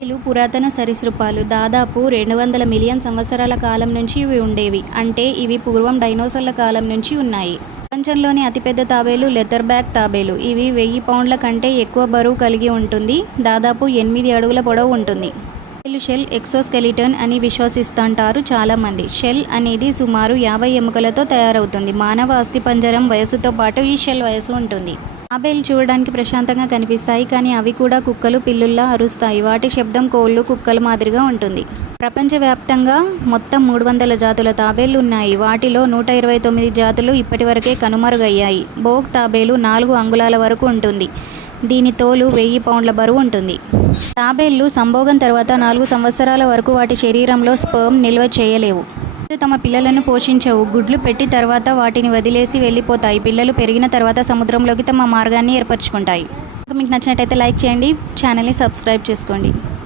తాబేలు పురాతన సరీసృపాలు. దాదాపు 200 మిలియన్ సంవత్సరాల కాలం నుంచి ఇవి ఉండేవి. అంటే ఇవి పూర్వం డైనోసార్ల కాలం నుంచి ఉన్నాయి. ప్రపంచంలోని అతిపెద్ద తాబేలు లెదర్ బ్యాక్ తాబేలు. ఇవి 1000 పౌండ్ల కంటే ఎక్కువ బరువు కలిగి ఉంటుంది. దాదాపు 8 అడుగుల పొడవు ఉంటుంది. తాబేలు షెల్ ఎక్సోస్కెలిటన్ అని విశ్వసిస్తుంటారు చాలామంది. షెల్ అనేది సుమారు 50 ఎముకలతో తయారవుతుంది. మానవ అస్థిపంజరం వయస్సుతో పాటు ఈ షెల్ వయస్సు ఉంటుంది. తాబేలు చూడడానికి ప్రశాంతంగా కనిపిస్తాయి, కానీ అవి కూడా కుక్కలు, పిల్లుల్లా అరుస్తాయి. వాటి శబ్దం కోళ్లు, కుక్కల మాదిరిగా ఉంటుంది. ప్రపంచవ్యాప్తంగా మొత్తం 300 జాతుల తాబేళ్లు ఉన్నాయి. వాటిలో 129 జాతులు ఇప్పటివరకే కనుమరుగయ్యాయి. బోగ్ తాబేలు 4 అంగుళాల వరకు ఉంటుంది. దీని తోలు 1000 పౌండ్ల బరువు ఉంటుంది. తాబేళ్లు సంభోగం తర్వాత 4 సంవత్సరాల వరకు వాటి శరీరంలో స్పెర్మ్ నిల్వ చేయలేవు. తాబేళ్లు తమ పిల్లలను పోషించవు. గుడ్లు పెట్టి తర్వాత వాటిని వదిలేసి వెళ్ళిపోతాయి. పిల్లలు పెరిగిన తర్వాత సముద్రంలోకి తమ మార్గాన్ని ఏర్పరచుకుంటాయి. మీకు నచ్చినట్టయితే లైక్ చేయండి, ఛానల్ని సబ్స్క్రైబ్ చేసుకోండి.